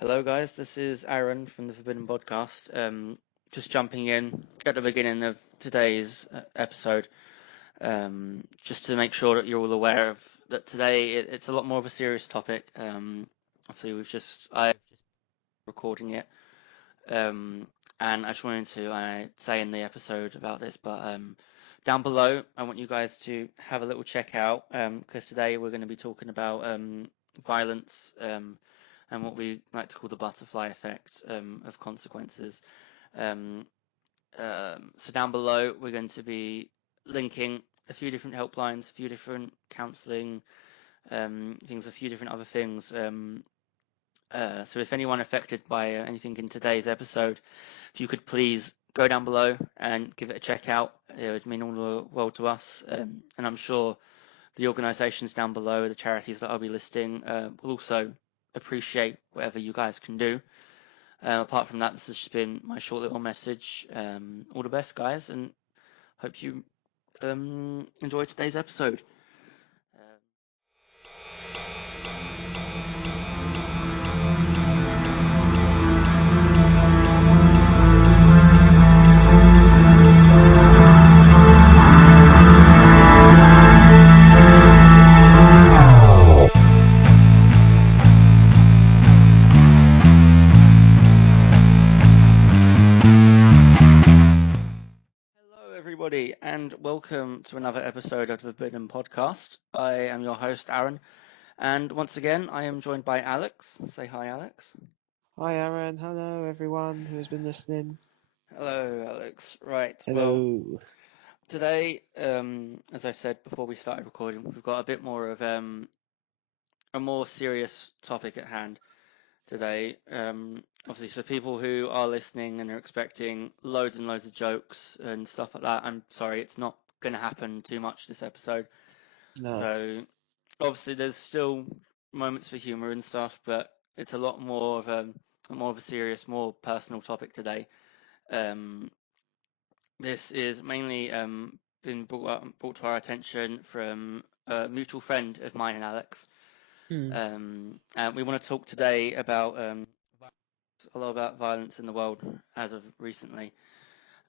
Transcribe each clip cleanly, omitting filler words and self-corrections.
Hello, guys. This is Aaron from the Forbidden Podcast. Just jumping in at the beginning of today's episode, just to make sure that you're all aware of that today it's a lot more of a serious topic. Obviously, I've just recording it, um, and I just wanted to say in the episode about this, but down below, I want you guys to have a little check out because today we're going to be talking about violence. And what we like to call the butterfly effect of consequences. Um, so down below, we're going to be linking a few different helplines, a few different counselling things, a few different other things. So if anyone affected by anything in today's episode, if you could please go down below and give it a check out, it would mean all the world to us. And I'm sure the organisations down below, the charities that I'll be listing, will also appreciate whatever you guys can do. Apart from that, this has just been my short little message. All the best, guys, and hope you enjoy today's episode. Hello, everybody, and welcome to another episode of the Forbidden Podcast. I am your host, Aaron, and once again, I am joined by Alex. Say hi, Alex. Hi Aaron, hello everyone who has been listening. Hello, Alex. Right, well, Hello. today, as I said before we started recording, we've got a bit more of a more serious topic at hand today. Obviously, for people who are listening and are expecting loads and loads of jokes and stuff like that, I'm sorry, it's not going to happen too much this episode. No. So, obviously, there's still moments for humor and stuff, but it's a lot more of a serious, more personal topic today. Um, this is mainly been brought to our attention from a mutual friend of mine and Alex. Hmm. And we want to talk today about a lot about violence in the world as of recently.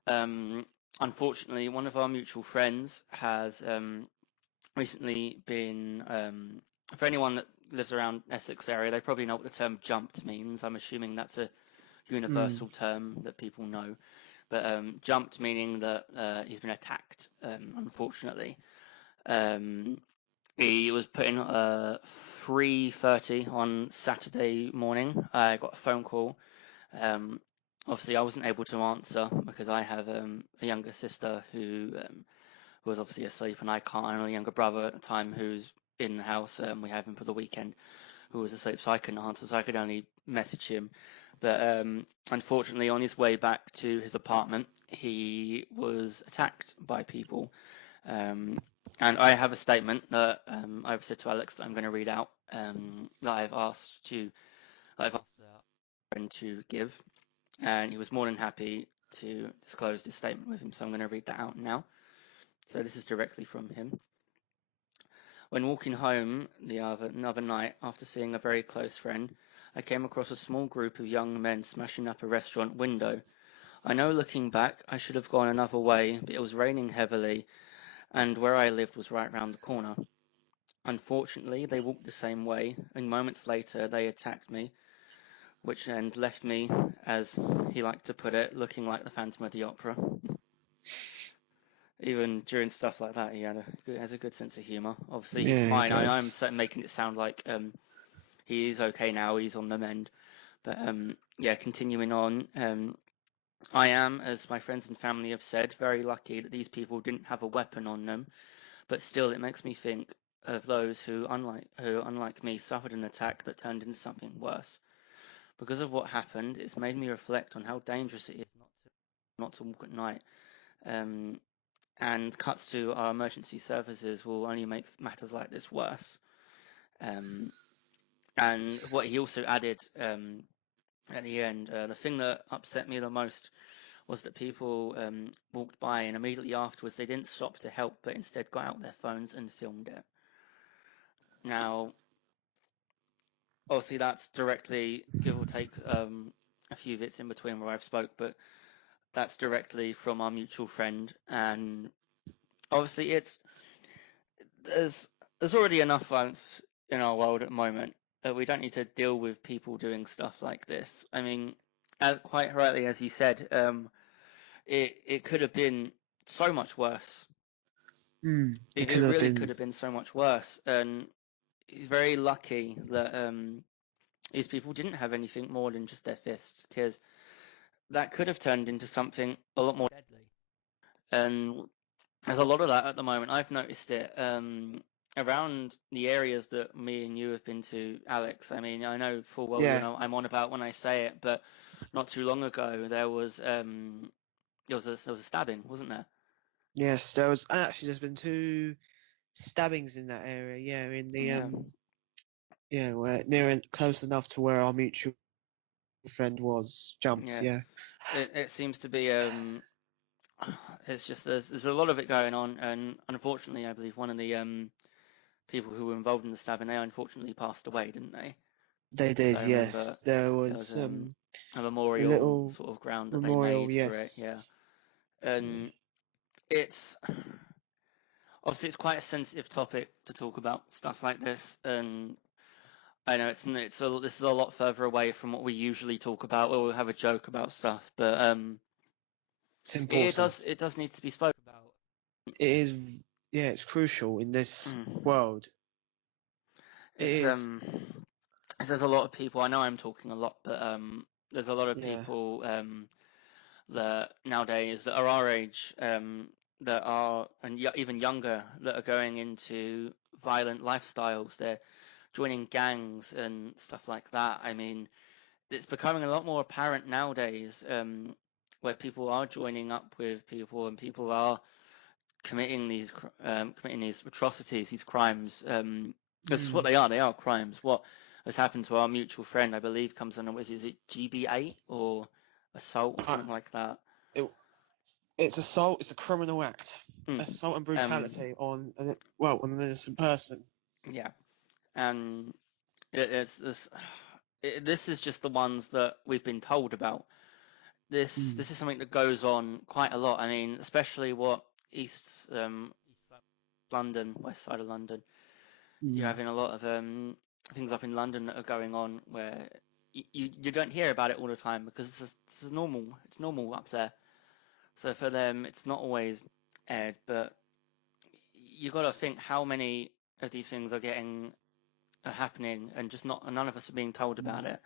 Um, Unfortunately, one of our mutual friends has recently been. For anyone that lives around Essex area, they probably know what the term "jumped" means. I'm assuming that's a Hmm. universal term that people know. But jumped meaning that he's been attacked. Unfortunately, um, he was put in 3:30 on Saturday morning. I got a phone call. um, Obviously, I wasn't able to answer because I have a younger sister who was obviously asleep, and I can't. And a younger brother at the time who's in the house. We have him for the weekend, who was asleep, so I couldn't answer. So I could only message him. But unfortunately, on his way back to his apartment, he was attacked by people. And I have a statement that I've said to Alex that I'm going to read out. That I've asked a friend to give, and he was more than happy to disclose this statement with him. So I'm going to read that out now. So this is directly from him. When walking home another night after seeing a very close friend, I came across a small group of young men smashing up a restaurant window. I know looking back I should have gone another way, but it was raining heavily, and where I lived was right round the corner. Unfortunately, they walked the same way, and moments later they attacked me, which and left me, as he liked to put it, looking like the Phantom of the Opera. Even during stuff like that, has a good sense of humour. Obviously, he's Yeah, he fine. I'm does. making it sound like he is okay now. He's on the mend. But yeah, continuing on. I am, as my friends and family have said, very lucky that these people didn't have a weapon on them. But still, it makes me think of those unlike me, suffered an attack that turned into something worse. Because of what happened, it's made me reflect on how dangerous it is not to walk at night. Um, and cuts to our emergency services will only make matters like this worse. Um, and what he also added at the end, the thing that upset me the most was that people walked by, and immediately afterwards they didn't stop to help, but instead got out their phones and filmed it. Now, obviously that's directly, give or take, a few bits in between where I've spoke, but that's directly from our mutual friend, and obviously there's there's already enough violence in our world at the moment that we don't need to deal with people doing stuff like this. I mean, quite rightly, as you said, it could have been so much worse. It It could have really could been. have been so much worse, and he's very lucky that these people didn't have anything more than just their fists, because that could have turned into something a lot more deadly. And there's a lot of that at the moment. I've noticed it around the areas that me and you have been to, Alex. I mean, I know full well you Yeah. know I'm on about when I say it, but not too long ago there was a stabbing, wasn't there? Yes, there was actually there's been two stabbings in that area. Yeah, in the Yeah, yeah, where near close enough to where our mutual friend was jumped. yeah. Yeah, It seems to be it's just there's a lot of it going on, and unfortunately, I believe one of the people who were involved in the stabbing, they unfortunately passed away, didn't they? they As did. I remember, Yes, there there was was a a memorial little sort of ground that they memorial. made for it. Yeah, Yes. Yeah. and it's obviously it's quite a sensitive topic to talk about stuff like this, and I know this is a lot further away from what we usually talk about, where we'll have a joke about stuff, but It's it important. does need to be spoken about. It is. Yeah, it's crucial in this Mm. world. It It's is. there's a lot of people. I know I'm talking a lot, but there's a lot of Yeah. people that nowadays that are our age, that are and even younger, that are going into violent lifestyles. They're joining gangs and stuff like that. I mean, it's becoming a lot more apparent nowadays, where people are joining up with people and people are committing these atrocities, these crimes. This is what Mm. they are. They are crimes. What has happened to our mutual friend, I believe, comes under, is it GB8 or assault or Uh, something like that? it, it's assault. It's a criminal act. Mm. Assault and Um, brutality on on an innocent person. yeah, and it's this. This is just the ones that we've been told about. Mm. This is something that goes on quite a lot. I mean, especially what east side of London, west side of London. You're Mm. having a lot of things up in London that are going on where you don't hear about it all the time because it's just normal. It's normal up there. So for them, it's not always aired, but you got to think how many of these things are happening, and just not none of us are being told about Mm. it.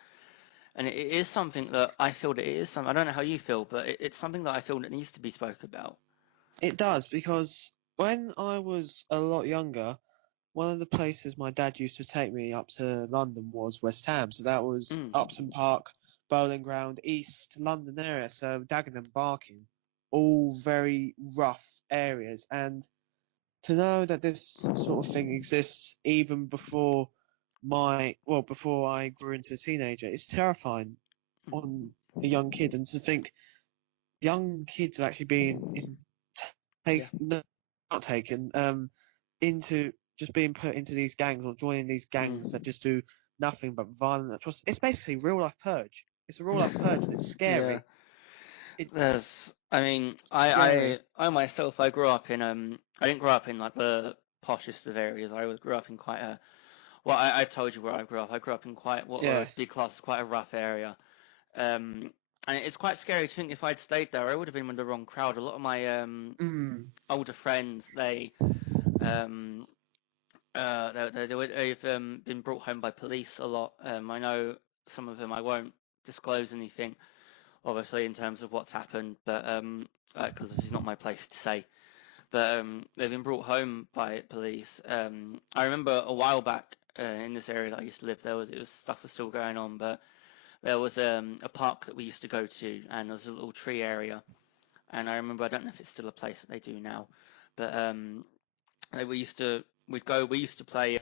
And it is something that I feel that it is some. I don't know how you feel, but it's something that I feel that needs to be spoke about. It does because when I was a lot younger, one of the places my dad used to take me up to London was West Ham. So that was Mm, Upton Park, Bowling Ground, East London area. So Dagenham, Barking, all very rough areas. And to know that this sort of thing exists even before I grew into a teenager, it's terrifying on a young kid. And to think young kids are actually being yeah. no, not taken into just being put into these gangs or joining these gangs that Mm. just do nothing but violent atrocities. It's basically real life purge. It's a real life purge, and it's Yeah. scary. It's I mean, scary. I myself, I grew up in, I didn't grow up in like the poshest of areas. Grew up in quite a, well, I've told you where I grew up. I grew up in quite what Yeah. would be classed as quite a rough area. And it's quite scary to think if I'd stayed there, I would have been with the wrong crowd. A lot of my Mm. older friends, um, they've been brought home by police a lot. I know some of them. I won't disclose anything, obviously, in terms of what's happened, but because this is not my place to say. But they've been brought home by police. I remember a while back in this area that I used to live, stuff was still going on, but there was a park that we used to go to, and there was a little tree area. And I remember, I don't know if it's still a place that they do now, but we used to play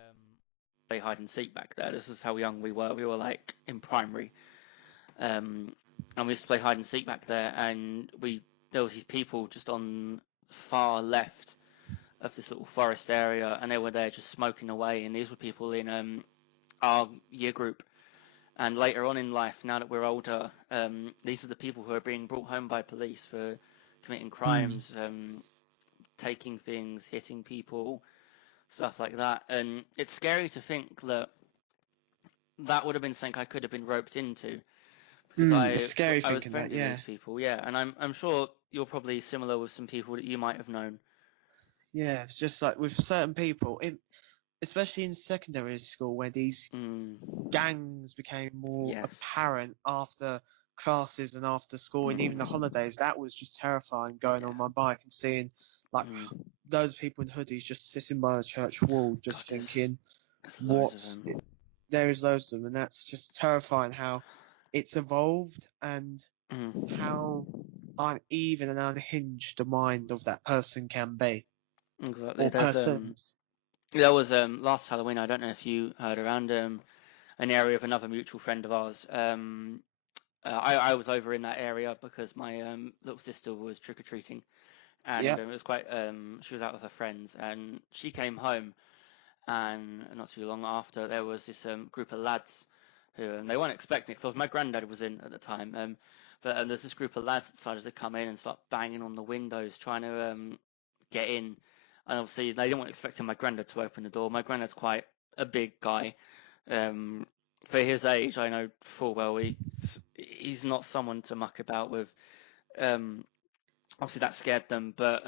hide and seek back there. This is how young we were. We were like in primary, um, and we used to play hide and seek back there. And there was these people just on the far left of this little forest area, and they were there just smoking away. And these were people in our year group. And later on in life, now that we're older, these are the people who are being brought home by police for committing Mm. crimes, taking things, hitting people, stuff like that. And it's scary to think that that would have been something I could have been roped into because It's scary I was thinking friends that, with yeah. these people, yeah. And I'm sure you're probably similar with some people that you might have known. Yeah, it's just like with certain people, especially in secondary school, where these Mm, gangs became more yes. apparent after classes and after school and even the Mm, holidays. That was just terrifying going on yeah. my bike and seeing like Mm. those people in hoodies just sitting by the church wall, God, just thinking, there's loads of what? them. There is loads of them, and that's just terrifying how it's evolved and how Mm. uneven and unhinged the mind of that person can be, Exactly. or persons. There was last Halloween. I don't know if you heard around an area of another mutual friend of ours. I was over in that area because my little sister was trick or treating, and Yep. it was quite. She was out with her friends, and she came home, and not too long after there was this group of lads who they weren't expecting it. So my granddad was in at the time, but there's this group of lads that decided to come in and start banging on the windows, trying to get in. And obviously they didn't expect my granddad to open the door. My granddad's quite a big guy. Um, for his age, I know full well he's not someone to muck about with. Um, Obviously that scared them, but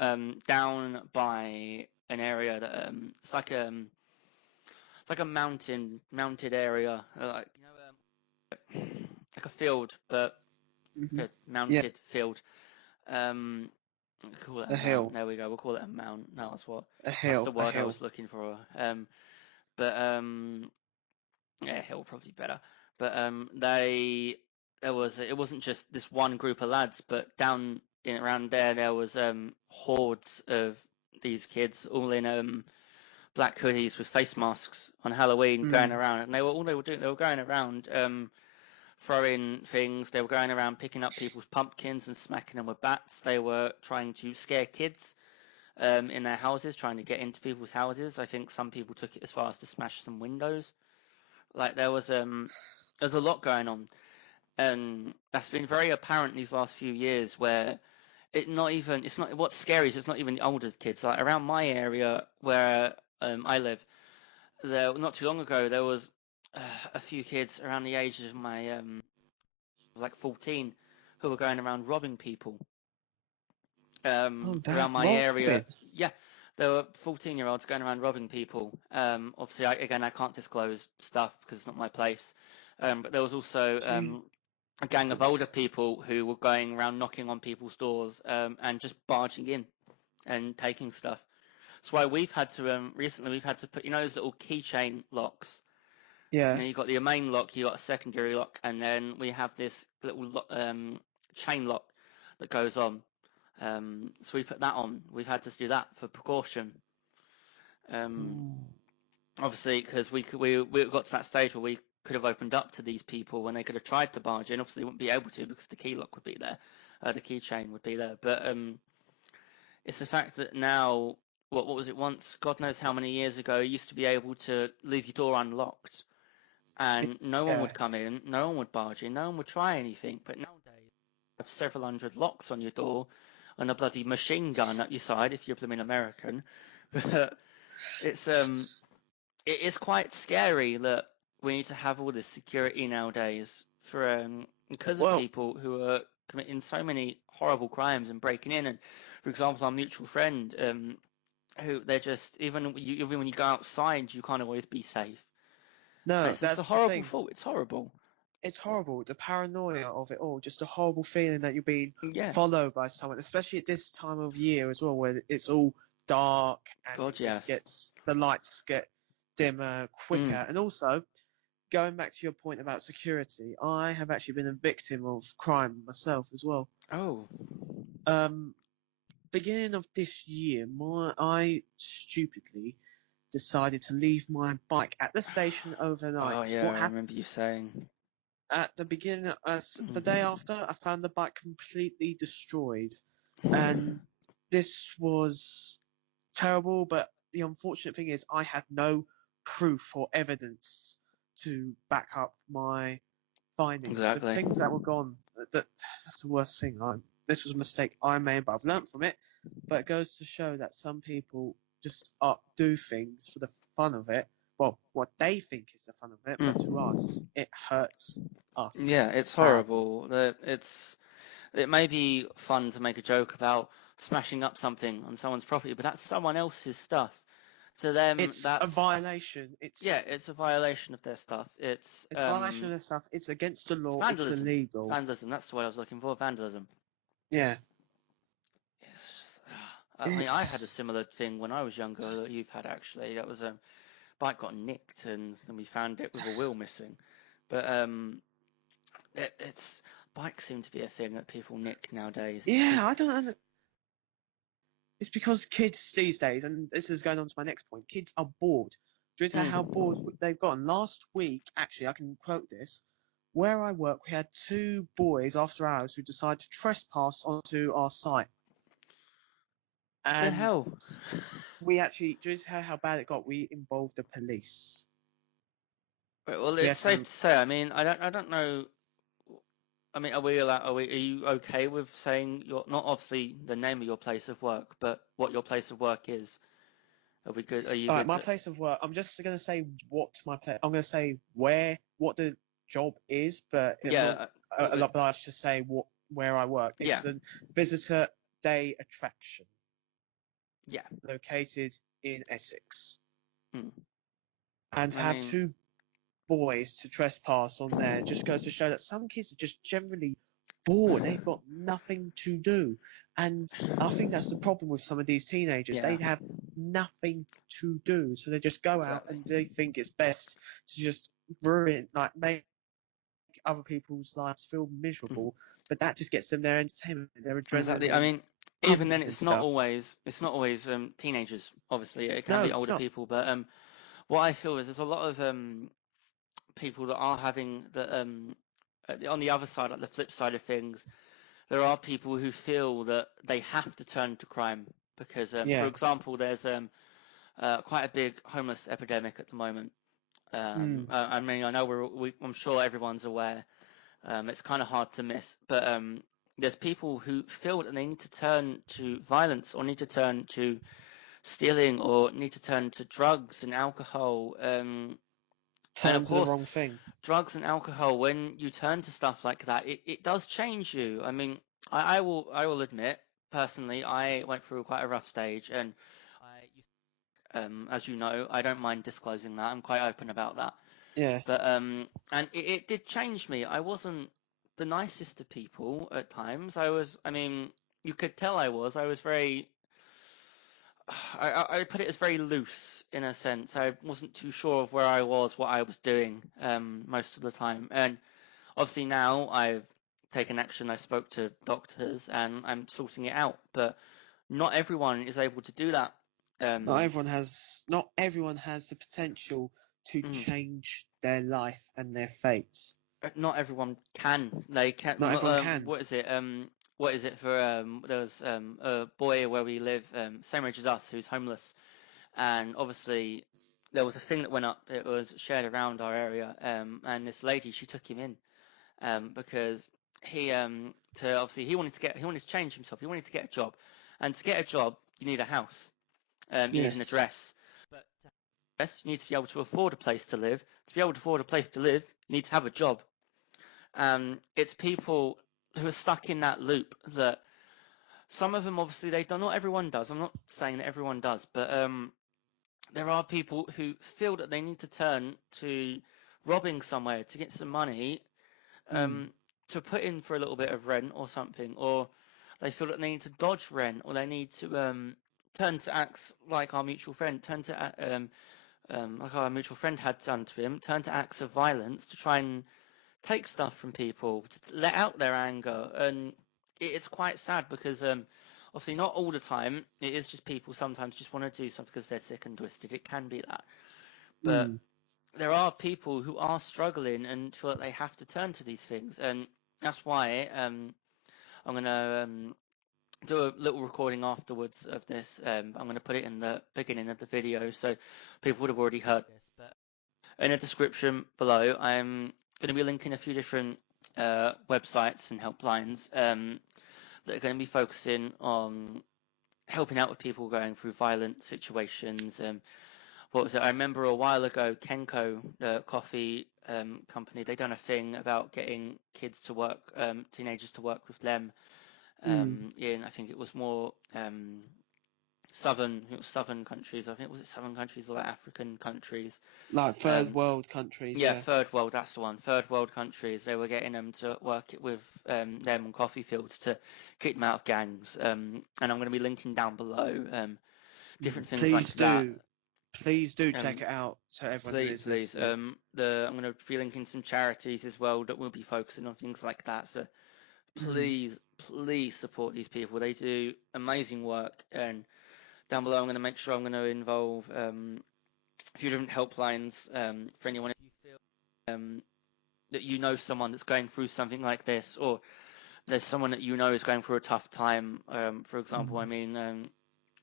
down by an area that it's like a mounted area, like like a field, but Hmm. a Yeah, mounted field. We call it a a mount. hill, There we go. We'll call it a mount. No, a that's the hill, a word I hill. was looking for. But yeah, hill probably better. But it wasn't just this one group of lads, but down in around there was hordes of these kids all in black hoodies with face masks on Halloween going Mm. around, and they were doing they were going around throwing things. They were going around picking up people's pumpkins and smacking them with bats. They were trying to scare kids in their houses, trying to get into people's houses. I think some people took it as far as to smash some windows. Like there's a lot going on, and that's been very apparent these last few years. Where it's not what's scary is it's not even the older kids. Like around my area where I live, there not too long ago there was a few kids around the age of my like 14 who were going around robbing people Oh, around that my area. Robin. Yeah, there were 14-year-olds going around robbing people. Obviously, again, I can't disclose stuff because it's not my place. But there was also a gang of older Jesus. people who were going around knocking on people's doors and just barging in and taking stuff. That's why we've had to recently we've had to put those little keychain locks. Yeah. You've got your main lock, you got a secondary lock, and then we have this little chain lock that goes on. So we put that on. We've had to do that for precaution. Um, Ooh. Obviously, because we got to that stage where we could have opened up to these people when they could have tried to barge in. Obviously, they wouldn't be able to because the key lock would be there, the keychain would be there. But it's the fact that now, what was it once? God knows how many years ago, you used to be able to leave your door unlocked and no one Yeah. would come in, no one would barge in, no one would try anything. But nowadays, you have several hundred locks on your door and a bloody machine gun at your side if you're blooming American. But it's it is quite scary that we need to have all this security nowadays for because of Well, people who are committing so many horrible crimes and breaking in. And for example, our mutual friend, who they're just even when you go outside, you can't always be safe. And no, it's a that's the horrible thing. thought. It's horrible. It's horrible. The paranoia of it all, just a horrible feeling that you're being Yeah. followed by someone, especially at this time of year as well, where it's all dark and God, it just yes. gets the lights get dimmer quicker. Mm. And also, going back to your point about security, I have actually been a victim of crime myself as well. Oh. Um, Beginning of this year, my I stupidly decided to leave my bike at the station Oh, overnight. yeah, What I happened remember you saying. at the beginning, the day Mm. after, I found the bike completely destroyed, and this was terrible. But the unfortunate thing is, I had no proof or evidence to back up my findings. The Exactly. things that were gone, that's the worst thing. This was a mistake I made, but I've learned from it. But it goes to show that some people just do things for the fun of it. Well, what they think is the fun of it, but to us, Mm. it hurts us Yeah, it's badly. horrible. It may be fun to make a joke about smashing up something on someone's property, but that's someone else's stuff. To them, It's a that's violation. yeah, it's a violation of their stuff. It's a violation of their stuff. It's against the It's law. It's vandalism. illegal. Vandalism. That's what I was looking for. Vandalism. Yeah, It's just, I mean, I had a it's similar thing when I was younger that you've had actually. That was a bike got nicked and then we found it with a wheel missing. But it's bikes seem to be a thing that people nick nowadays. It's yeah. because I don't know. It's because kids these days, and this is going on to my next point. Kids are bored. Do you know how bored mm, they've gotten? Last week, actually, I can quote this. Where I work, we had two boys after hours who decided to trespass onto our site, the and hell. we actually, do you know how bad it got? We involved the police. Right, well, We it's had safe to. to say. I mean, I don't know. I mean, are you okay with saying your not obviously the name of your place of work, but what your place of work is? Are we good? Are you All right, good my to? place of work. I'm just gonna say what my place. I'm gonna say what the job is, but I'm Yeah, not a lot. But I should say what where I work. yeah, It's a visitor day attraction yeah. located in Essex, Mm. and to I have mean, two boys to trespass on there just goes to show that some kids are just generally bored. They've got nothing to do. And I think that's the problem with some of these teenagers. They yeah, have nothing to do. So they just go out exactly. and they think it's best to just ruin, like make other people's lives feel Mm. miserable. But that just gets them their entertainment, their Exactly. I adrenaline mean, even then, pumping and it's not stuff. always teenagers. Obviously, it can No, be it's older not. people. But what I feel is there's a lot of people that are having the on the other side, like the flip side of things, there are people who feel that they have to turn to crime because, for Yeah. example, there's quite a big homeless epidemic at the moment. Mm. I mean, I know I'm sure everyone's aware. It's kind of hard to miss, but there's people who feel that they need to turn to violence or need to turn to stealing or need to turn to drugs and alcohol. And of Turn to the course, wrong thing. drugs and alcohol, when you turn to stuff like that, it does change you. I mean, I will admit, personally, I went through quite a rough stage, and as you know, I don't mind disclosing that. I'm quite open about that. Yeah. But and it did change me. I wasn't the nicest to people at times. I mean, you could tell I was very. I put it as very loose in a sense. I wasn't too sure of where I was, what I was doing, most of the time. And obviously now I've taken action. I spoke to doctors and I'm sorting it out. But not everyone is able to do that. Um, Not everyone has the potential to mm, change their life and their fate. not everyone can. They can. Not everyone can. What is it for? There was a boy where we live, same age as us, who's homeless, and obviously there was a thing that went up. It was shared around our area, and this lady she took him in, because he he wanted to change himself. He wanted to get a job, and to get a job you need a house. You need an Yes. address. But to have an address, you need to be able to afford a place to live. To be able to afford a place to live, you need to have a job. It's people who are stuck in that loop that some of them obviously they don't. Not everyone does. I'm not saying that everyone does, but there are people who feel that they need to turn to robbing somewhere to get some money, Mm. um, to put in for a little bit of rent or something, or they feel that they need to dodge rent, or they need to turn to acts like our mutual friend, like our mutual friend had done to him, turn to acts of violence to try and take stuff from people, to let out their anger, and it's quite sad because obviously not all the time. It is just people sometimes just want to do something because they're sick and twisted. It can be that, but Mm. there are people who are struggling and feel that they have to turn to these things, and that's why I'm gonna do a little recording afterwards of this. I'm gonna put it in the beginning of the video, so people would have already heard this, but. in the description below, I'm going to be linking a few different websites and helplines that are going to be focusing on helping out with people going through violent situations. What was it? I remember a while ago, Kenko, the coffee company, they done a thing about getting kids to work, teenagers to work with them. Mm. In I think it was more southern, it was southern countries. I think was it southern countries or like African countries. Like third Um, world countries, yeah, yeah. third world. That's the one. Third world countries. They were getting them to work it with them on coffee fields to keep them out of gangs. And I'm going to be linking down below different things like Please that. do, please do check Um, it out to everyone who please, is please. listening. I'm going to be linking some charities as well that will be focusing on things like that. So Mm. please, please support these people. They do amazing work. And down below, I'm going to make sure I'm going to involve a few different helplines for anyone. If you feel that you know someone that's going through something like this, or there's someone that you know is going through a tough time. For example, I Mm. mean,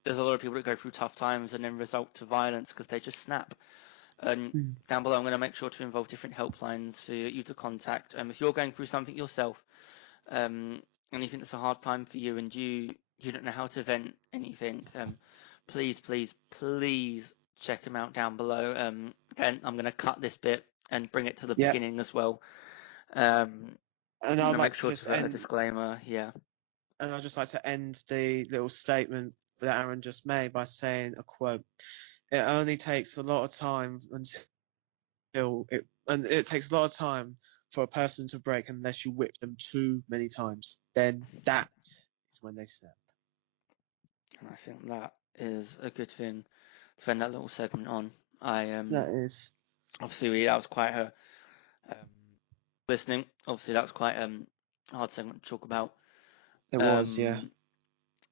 there's a lot of people that go through tough times and then result to violence because they just snap. And Mm. down below, I'm going to make sure to involve different helplines for you to contact. If you're going through something yourself, um, and you think it's a hard time for you, and you don't know how to vent anything, please, please, please check them out down below. Again, I'm going to cut this bit and bring it to the Yeah, beginning as well. Um, and I'm going I'd to like make to sure to just put a end, disclaimer. Yeah. and I'd just like to end the little statement that Aaron just made by saying a quote. It only takes a lot of time and it takes a lot of time for a person to break unless you whip them too many times. Then that is when they snap. And I think that is a good thing to end that little segment on. I That is. obviously that was quite a um, listening. Obviously that was quite a hard segment to talk about. It was, yeah. Um,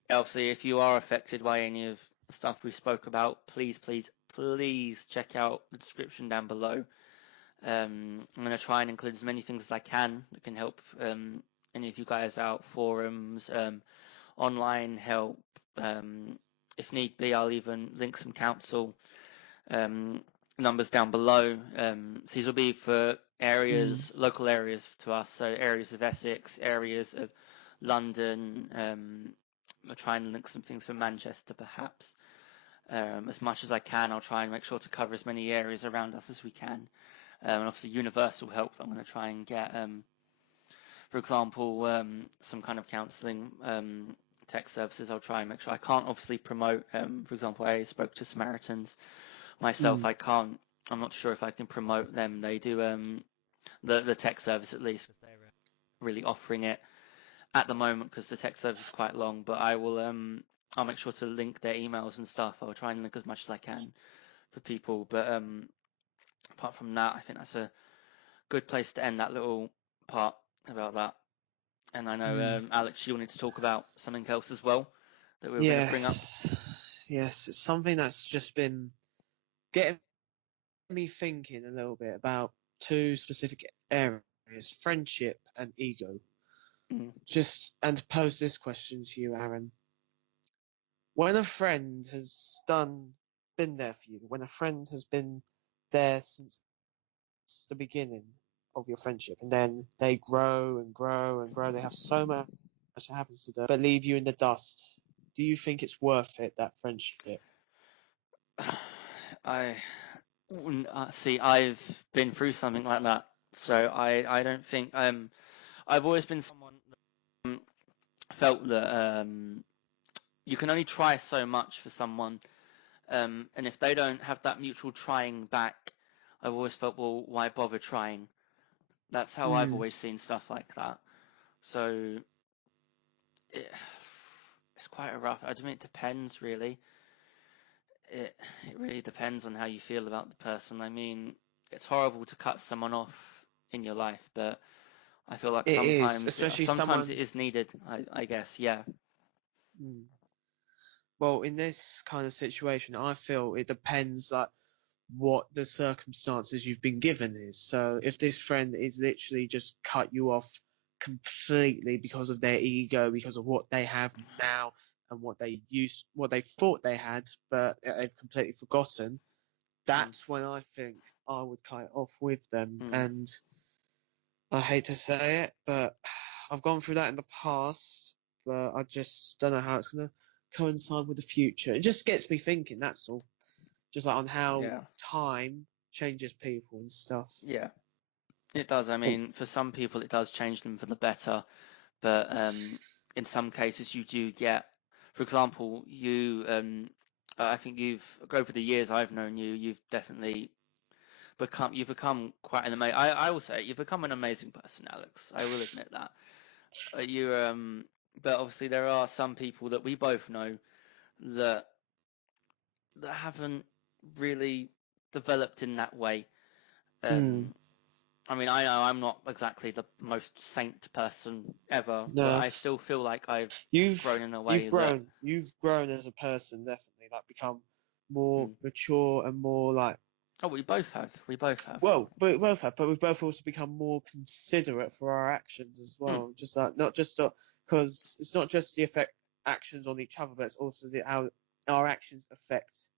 obviously, if you are affected by any of the stuff we spoke about, please, please, please check out the description down below. I'm going to try and include as many things as I can that can help any of you guys out. Forums, online help. Um, if need be, I'll even link some council um, numbers down below. So these will be for Mm. areas, local areas to us, so areas of Essex, areas of London. I'll try and link some things for Manchester, perhaps. As much as I can, I'll try and make sure to cover as many areas around us as we can. And obviously, universal help. I'm going to try and get, for example, some kind of counselling tech services. I'll try and make sure. I can't obviously promote. For example, I spoke to Samaritans myself. Mm. I can't. I'm not sure if I can promote them. They do the tech service at least. They're really offering it at the moment because the tech service is quite long. But I will. I'll make sure to link their emails and stuff. I'll try and link as much as I can for people. But apart from that, I think that's a good place to end that little part about that. And I know Mm. Alex, you wanted to talk about something else as well that we were going to bring up. Yes. Yes, it's something that's just been getting me thinking a little bit about two specific areas, friendship and ego. Mm. Just and to pose this question to you, Aaron. When a friend has been there for you, when a friend has been there since the beginning of your friendship, and then they grow and grow and grow, they have so much that happens to them, but leave you in the dust. Do you think it's worth it, that friendship? I see. I've been through something like that, so I don't think I've always been someone that felt that you can only try so much for someone, and if they don't have that mutual trying back, I've always felt, well, why bother trying? That's how I've Mm. always seen stuff like that. So it, it's quite a rough. I mean, it depends really. It it really depends on how you feel about the person. I mean, it's horrible to cut someone off in your life, but I feel like It is, especially sometimes it someone. is needed. I guess, yeah. Mm. Well, in this kind of situation, I feel it depends like what the circumstances you've been given is. So if this friend is literally just cut you off completely because of their ego, because of what they have now and what they thought they had, but they've completely forgotten, mm, that's when I think I would cut it off with them. mm, And I hate to say it, but I've gone through that in the past, but I just don't know how it's going to coincide with the future. It just gets me thinking, that's all. Just like on how yeah, time changes people and stuff. yeah. It does. I Oh, mean, for some people, it does change them for the better, but in some cases, you do get, for example, I think over the years I've known you, you've definitely you've become quite an amazing. I will say you've become an amazing person, Alex. I will admit that. You but obviously there are some people that we both know that haven't really developed in that way. mm, Um, I mean, I know I'm not exactly the most saint person ever, but no, I still feel like I've you've grown in a way that. you've grown as a person, definitely. Like become more Mm, mature and more like oh, we both have. We both have. well, we both have, but we've both also become more considerate for our actions as Mm, well. Just like not just because it's not just the effect actions on each other, but it's also how our actions affect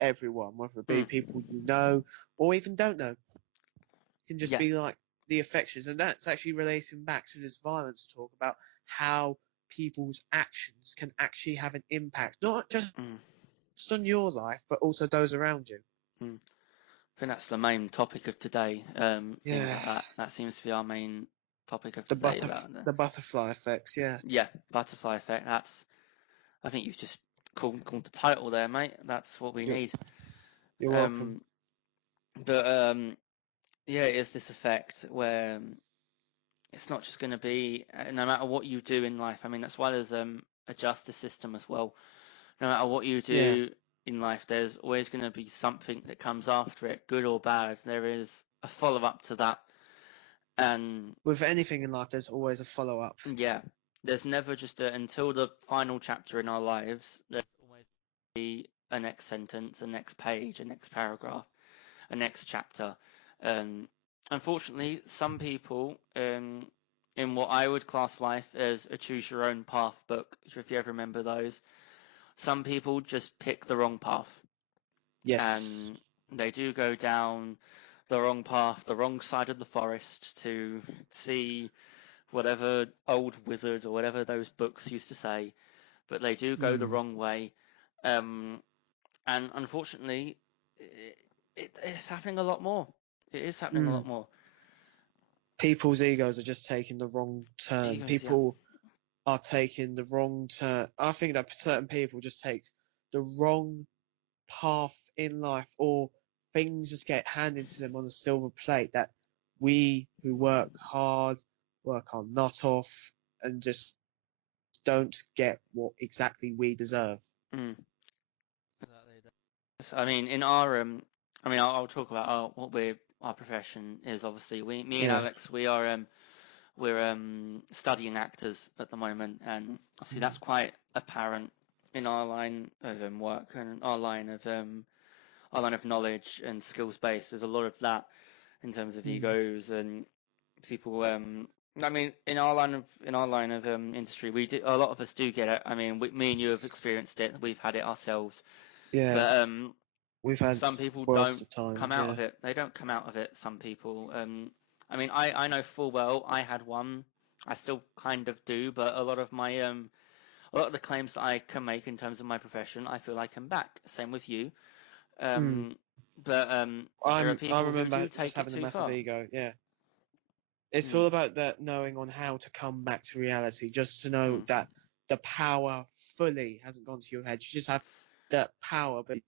everyone, whether it be mm, people you know or even don't know. It can just yeah. be like the affections, and that's actually relating back to this violence talk about how people's actions can actually have an impact, not just Mm, on your life, but also those around you. mm. I think that's the main topic of today. Thing Yeah, about that. That seems to be our main topic of today about the butterfly effects. Yeah, yeah, butterfly effect. That's. I think you've just called the title there, mate. That's what we you're, need. you're welcome. Um, but yeah, it is this effect where it's not just going to be no matter what you do in life. I mean, that's why there's a justice system as well. No matter what you Yeah. do in life, there's always going to be something that comes after it, good or bad. There is a follow up to that, and With anything in life, there's always a follow up. yeah, there's never just until the final chapter in our lives. There's always be a next sentence, a next page, a next paragraph, a next chapter. Um, Unfortunately, some people in what I would class life as a choose your own path book, if you ever remember those, some people just pick the wrong path Yes. and they do go down the wrong path, the wrong side of the forest to see whatever old wizard or whatever those books used to say, but they do go the Hmm. wrong way. Um, and unfortunately, it's happening a lot more. It is happening a Hmm. lot more. People's egos are just taking the wrong turn. Egos, yeah. People are taking the wrong turn. I think that certain people just take the wrong path in life, or things just get handed to them on a silver plate that we who work hard, work our nut off, and just don't get what exactly we deserve. Mm, exactly. I mean, in our I mean, I'll talk about our profession is obviously me and Yeah. Alex, we're studying actors at the moment, and obviously Mm. that's quite apparent in our line of work and our line of knowledge and skills base. There's a lot of that in terms of Mm. egos and people. I mean, in our line of industry, we do a lot of us do get it. I mean, me and you have experienced it. We've had it ourselves, Yeah. but We've had some people worst don't of times. come out Yeah. of it. They don't come out of it. Some people. I mean, I know full well I had one. I still kind of do, but a lot of the claims that I can make in terms of my profession, I feel I can back. Same with you. Mm. Um, but there are I people who remember do just take it having a too massive far. ego. Yeah. It's Mm, all about that knowing on how to come back to reality, just to know mm, that the power fully hasn't gone to your head. You just have that power, but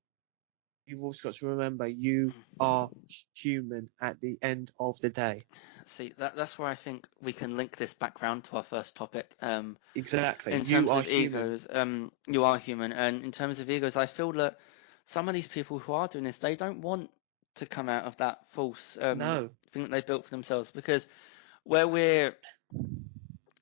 you've also got to remember you mm. are human at the end of the day. See, that's where I think we can link this back round to our first topic. Exactly. In You terms are of human. egos, you are human, and in terms of egos, I feel that some of these people who are doing this, they don't want to come out of that false No. thing that they built for themselves, because where we're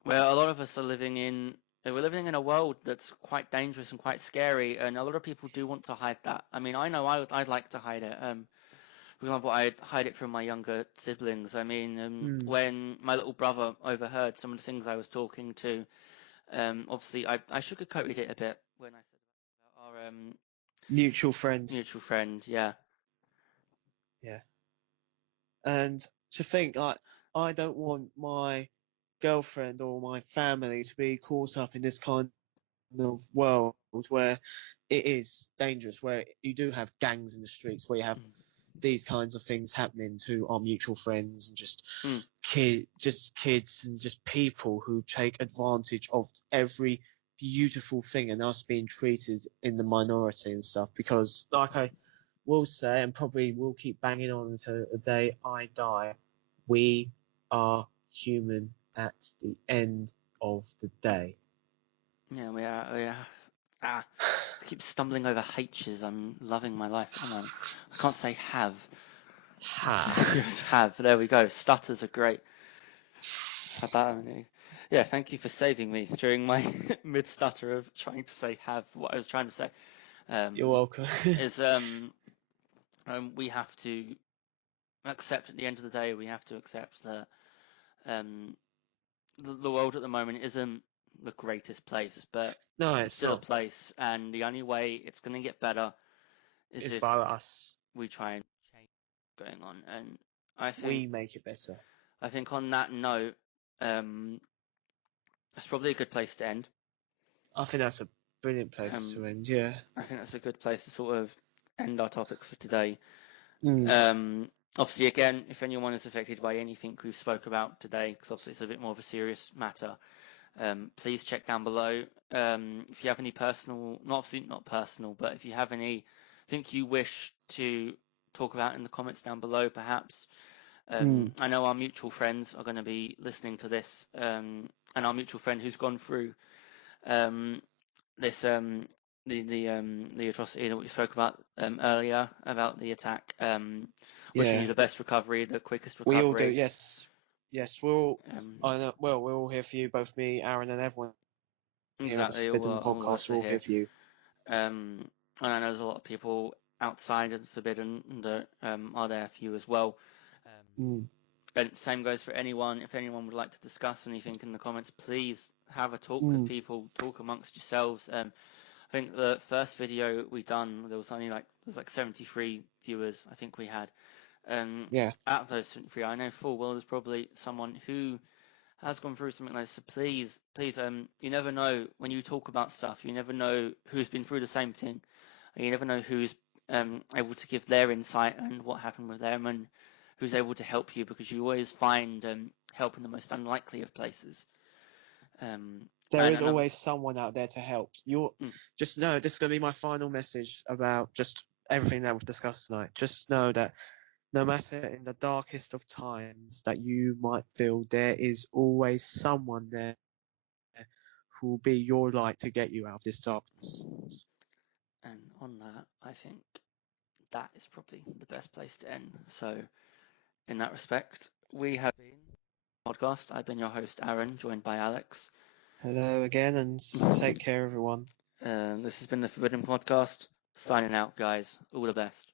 where a lot of us are living in. We're living in a world that's quite dangerous and quite scary, and a lot of people do want to hide that. I mean, I know I'd like to hide it. For example, I'd hide it from my younger siblings. I mean, Mm. when my little brother overheard some of the things I was talking to, obviously I sugarcoated it a bit when I said about our Mutual friend. mutual friend, yeah. Yeah. And to think, like, I don't want my girlfriend or my family to be caught up in this kind of world where it is dangerous, where you do have gangs in the streets, where you have Mm. these kinds of things happening to our mutual friends and Mm. just kids and just people who take advantage of every beautiful thing and us being treated in the minority and stuff. Because, like I will say, and probably will keep banging on until the day I die, we are human at the end of the day. Yeah, we are. We are. Ah, I keep stumbling over H's. I'm loving my life at the moment. I can't say have. That's very good. Have. Have. There we go. Stutters are great. Had that. Yeah, thank you for saving me during my mid stutter of trying to say have what I was trying to say. You're Um, welcome. is we have to accept at the end of the day, we have to accept that um, the world at the moment isn't the greatest place, but No, it's it's still a not. place, and the only way it's going to get better is It's by if us. we try and change what's going on. And I think We make it better. I think on that note, um, that's probably a good place to end. I think that's a brilliant place Um, to end. Yeah. I think that's a good place to sort of end our topics for today. Mm, Obviously, again, if anyone is affected by anything we spoke about today, because obviously it's a bit more of a serious matter, please check down below. If you have any personal, not obviously not personal, but if you have anything you wish to talk about in the comments down below, perhaps. mm, I know our mutual friends are going to be listening to this, and our mutual friend who's gone through um, this the atrocity that we spoke about earlier about the attack. Wishing you yeah. the best recovery, the quickest We all do. recovery. Yes. Yes. We're all. I Um, know. Well, we're all here for you. Both me, Aaron, and everyone here at the exactly, Forbidden all of Podcast. us We're are all here here. for you. And I know there's a lot of people outside of the Forbidden that are there for you as well. Um, Mm, and same goes for anyone. If anyone would like to discuss anything in the comments, please have a talk with mm, people, talk amongst yourselves. I think the first video we done, there was only there's like 73 viewers, I think we had. yeah. Out of those 73, I know full well there's probably someone who has gone through something like this. So please, you never know when you talk about stuff. You never know who's been through the same thing. You never know who's able to give their insight and what happened with them, and who's able to help you, because you always find help in the most unlikely of places. There And is another, always someone out there to help. You're mm, just know this is going to be my final message about just everything that we've discussed tonight. Just know that no matter in the darkest of times that you might feel, there is always someone there who will be your light to get you out of this darkness. and on that, I think that is probably the best place to end. So, in that respect, we have been podcast. I've been your host, Aaron, joined by Alex. Hello again, and take care, everyone. This has been the Forbidden Podcast. Signing out, guys. All the best.